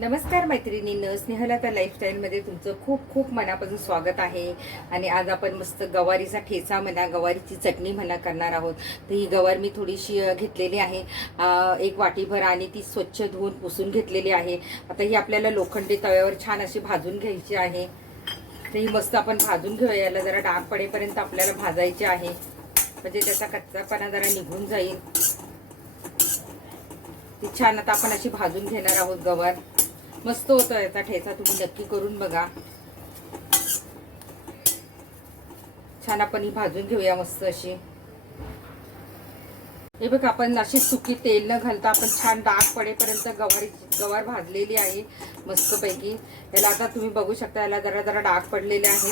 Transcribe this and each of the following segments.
नमस्कार मैत्रिणीनं स्नेहलता लाईफस्टाईलमध्ये तुमचं खूप खूप मनापासून स्वागत आहे. आणि आज आपण मस्त गवारीचा ठेचा म्हणा गवारीची चटणी म्हणा करणार आहोत. तर ही गवार मी थोडीशी घेतलेली आहे. एक वाटीभर आणि ती स्वच्छ धुवून पुसून घेतलेली आहे. आता ही आपल्याला लोखंडी तव्यावर छान अशी भाजून घ्यायची आहे. तर ही मस्त आपण भाजून घेऊया. याला जरा डाग पडेपर्यंत आपल्याला भाजायची आहे. म्हणजे त्याचा कच्चापणा जरा निघून जाईल. ती छान आता आपण अशी भाजून घेणार आहोत गवार. मस्त होतो याचा ठेचा तुम्ही नक्की करून बघा. छान आपण ही भाजून घेऊया मस्त अशी. हे बघ आपण अशी सुकी तेल न घालता आपण छान डाग पडेपर्यंत गवारी गवार भाजलेली आहे मस्तपैकी. याला आता तुम्ही बघू शकता याला जरा जरा डाग पडलेले आहे.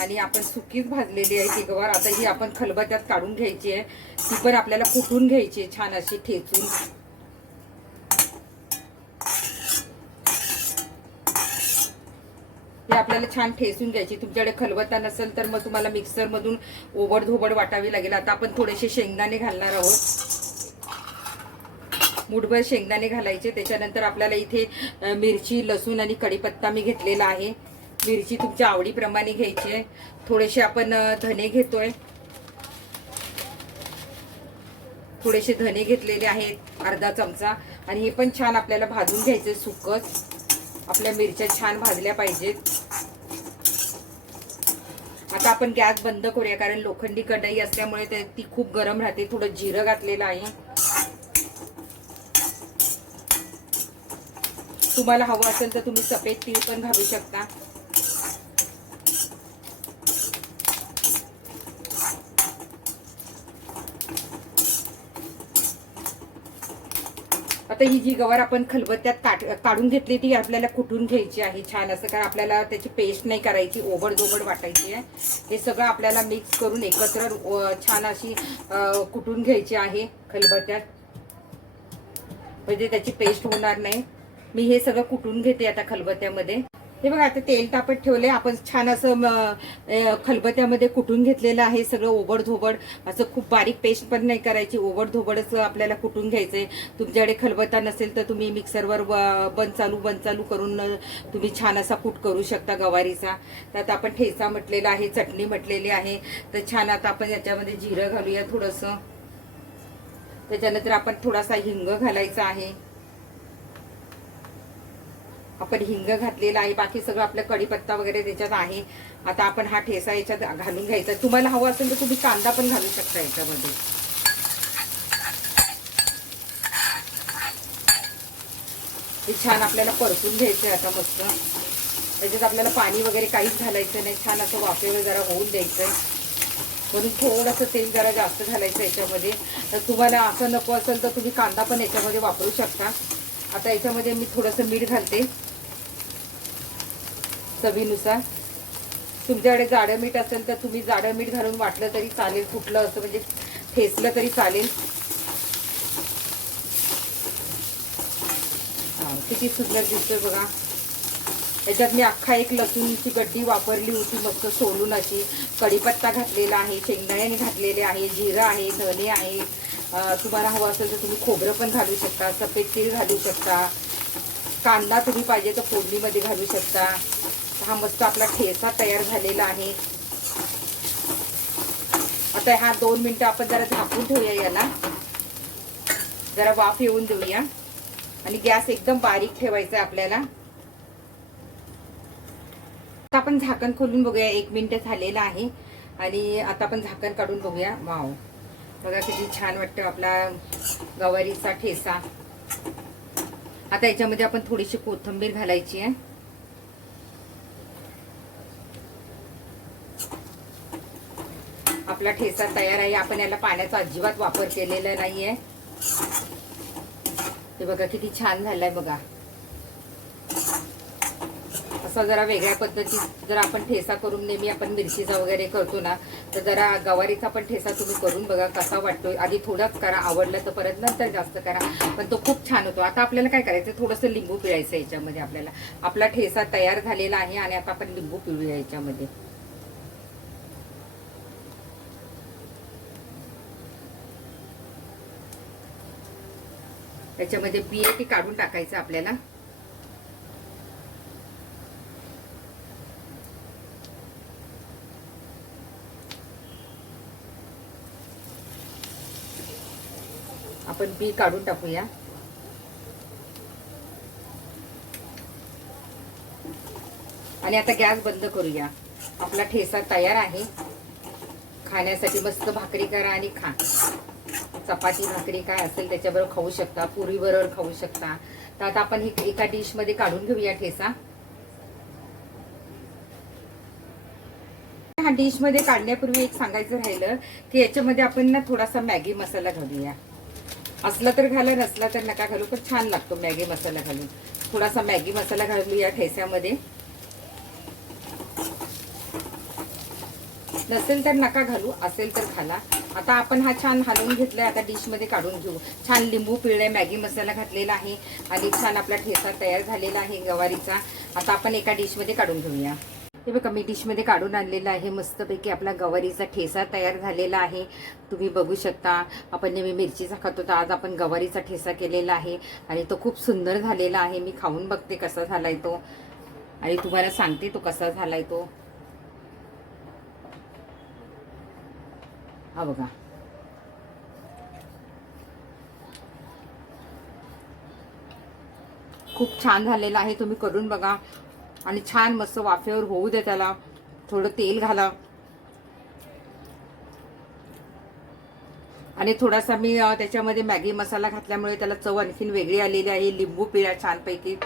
आणि आपण सुकीच भाजलेली आहे ती गवार. आता ही आपण खलबत्यात काढून घ्यायची आहे. ती पण आपल्याला कुठून घ्यायची आहे छान अशी ठेचून. आपल्याला छान ठेसून घ्यायची. तुमच्याकडे खलबत्ता नसेल तर मग तुम्हाला मिक्सरमधून ओबडधोबड धोबड वाटावी लागेल आता आपण थोडेसे शेंगदाणे घालणार आहोत. मुठभर शेंगदाणे घालायचे. त्याच्यानंतर आपल्याला इथे मिरची लसूण आणि कढीपत्ता मी घेतलेला आहे. मिरची तुमच्या आवडीप्रमाणे घ्यायची आहे. थोडेसे आपण धने घेतोय. थोडेसे धने घेतलेले आहेत अर्धा चमचा. आणि हे पण छान आपल्याला भाजून घ्यायचे सुकच आपल्या मिरच्या छान भाजल्या पाहिजेत. आता आपण गॅस बंद करूया कारण लोखंडी कढई असल्यामुळे ते ती खूप गरम राहते थोडं जिरं घातलेलं आहे. तुम्हाला हवं असेल तर तुम्ही सफेद तीळ पण घालू शकता. आता ही जी गवार आपण खलबत्त्यात काट काढून घेतली ती आपल्याला कुटून घ्यायची आहे छान? असं कारण आपल्याला त्याची पेस्ट नाही करायची ओबड दोबड वाटायची आहे? हे सगळं आपल्याला मिक्स करून एकत्र छान अशी कुठून कुटून घ्यायची आहे खलबत्त्यात? म्हणजे त्याची पेस्ट होणार नाही. मी हे सगळं कुटून घेते आता खलबत्त्यामध्ये? हे बघा आता तेल तापत ठेवले आपण छान असं खलबत्यामध्ये अ, कुटून घेतलेलं आहे सगळं ओबड धोबड असं खूप बारीक पेस्ट पण नाही करायची. ओबड धोबडच आपल्याला कुटून घ्यायचंय. तुमच्याकडे खलबत्ता नसेल तर तुम्ही मिक्सरवर बंद चालू बंद चालू करून तुम्ही छान असा कूट करू शकता गवारीचा. तर आता आपण ठेचा म्हटलेला आहे चटणी म्हटलेली आहे. तर छान आता आपण याच्यामध्ये जिरं घालूया थोडंसं. त्याच्यानंतर आपण थोडासा हिंग घालायचा आहे. आपण हिंग घातलेला आहे बाकी सगळं आपलं कढीपत्ता वगैरे त्याच्यात आहे. आता आपण हा ठेसा याच्यात घालून घ्यायचा. तुम्हाला हवं असेल तर तुम्ही कांदा पण घालू शकता याच्यामध्ये. हे छान आपल्याला परतून घ्यायचं आहे आता मस्त. त्याच्यात आपल्याला पाणी वगैरे काहीच घालायचं नाही. छान असं वाफेवर जरा होऊन द्यायचं म्हणून थोडंसं तेल जरा जास्त घालायचं याच्यामध्ये. तर तुम्हाला असं नको असेल तर तुम्ही कांदा पण याच्यामध्ये वापरू शकता. आता याच्यामध्ये मी थोडंसं मीठ घालते. चवीनुसार. तुमच्याकडे जाडं मीठ असेल तर तुम्ही जाडं मीठ घालून वाटलं तरी चालेल कुठलं असं म्हणजे ठेचलं तरी चालेल. किती सुंदर दिसतोय बघा. याच्यात मी अख्खा एक लसूणची गड्डी वापरली होती मस्त सोलून अशी. कढीपत्ता घातलेला आहे शेंगदाणे घातलेले आहे जिरं आहे धने आहे. तुम्हाला हवं असेल तर तुम्ही खोबरं पण घालू शकता सफेद तीळ घालू शकता. कांदा तुम्ही पाहिजे तर फोडणीमध्ये घालू शकता. हा मस्त आपला ठेसा तयार झालेला आहे. आता हा दोन मिनटं आपण जरा झाकून ठेवूया याला. जरा वाफ येऊन देऊया. आणि गॅस एकदम बारीक ठेवायचा आहे आपल्याला. आता आपण झाकण खोलून बघूया एक मिनटं झालेलं आहे. आणि आता आपण झाकण काढून बघूया. वाव. बघा किती छान वाटतं आपला गवारीचा ठेसा आता याच्यामध्ये आपण थोडीशी कोथिंबीर घालायची आहे. आपला ठेचा तयार आहे. आपण याला पाण्याचा अजिबात वापर केलेला आहे ते बघा किती छान झालाय बघा. असा जरा वेगळ्या पद्धतीत जर आपण ठेसा करून नेहमी आपण मिरचीचा वगैरे करतो ना तर जरा गवारीचा पण ठेसा तुम्ही करून बघा कसा वाटतो आधी थोडाच करा आवडलं तर परत नंतर जास्त करा. पण तो खूप छान होतो. आता आपल्याला काय करायचं थोडंसं लिंबू पिळायचं याच्यामध्ये आपल्याला. आपला ठेसा तयार झालेला आहे आणि आता आपण लिंबू पिळूया याच्यामध्ये. त्याच्यामध्ये पी ए टी काढून टाकायचं आपल्याला. आपण बी काढून टाकूया. आणि आता गॅस बंद करूया. आपला ठेसा तयार आहे. खाण्यासाठी मस्त भाकरी करा आणि खा. चपाती भाकरी काय असेल त्याच्याबरोबर खाऊ शकता पुरी बरोबर खाऊ शकता. तर आता आपण हे एका डिशमध्ये काढून घेऊया ठेसा हा डिशमध्ये काढण्यापूर्वी एक सांगायचं राहिलं की याच्यामध्ये आपण ना थोडासा मॅगी मसाला घालूया. असला तर घाला नसला तर नका घालू पण छान लागतो मॅगी मसाला घालून. थोडासा मॅगी मसाला घालूया ठेस्यामध्ये नसेल तर नका घालू असेल तर घाला आता आपण हा छान हलवून घेतलाय आता डिशमध्ये काढून घेऊ. छान लिंबू पिळले मॅगी मसाला घातलेला आहे आणि छान आपला ठेसा तयार झालेला आहे गवारीचा. आता आपण एका डिशमध्ये काढून घेऊया. हे बघा मी डिशमध्ये काढून आणलेला आहे. मस्तपैकी आपला गवारीचा ठेसा तयार झालेला आहे. तुम्ही बघू शकता आपण नेहमी मिरचीचा खातो तर आज आपण गवारीचा ठेसा केलेला आहे आणि तो खूप सुंदर झालेला आहे. मी खाऊन बघते कसा झालाय तो. आणि तुम्हाला सांगते तो कसा झालाय तो. हा बघा. खूप छान झालेला आहे तुम्ही करून बघा. आणि छान मस्त वाफेवर होऊ दे त्याला. थोडं तेल घाला. आणि थोडासा मी त्याच्यामध्ये मॅगी मसाला घातल्यामुळे त्याला चव आणखीन वेगळी आलेली आहे. लिंबू पिळा छानपैकी.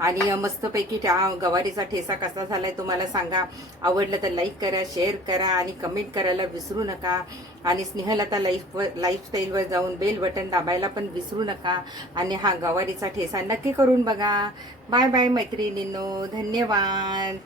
आणि मस्तपैकी त्या गवारीचा ठेसा कसा झालाय तुम्हाला सांगा. आवडलं तर लाईक करा शेअर करा आणि कमेंट करायला विसरू नका. आणि स्नेहलता लाईफ लाईफस्टाईलवर जाऊन बेल बटन दाबायला पण विसरू नका. आणि हा गवारीचा ठेसा नक्की करून बघा. बाय बाय मैत्रिणींनो. धन्यवाद.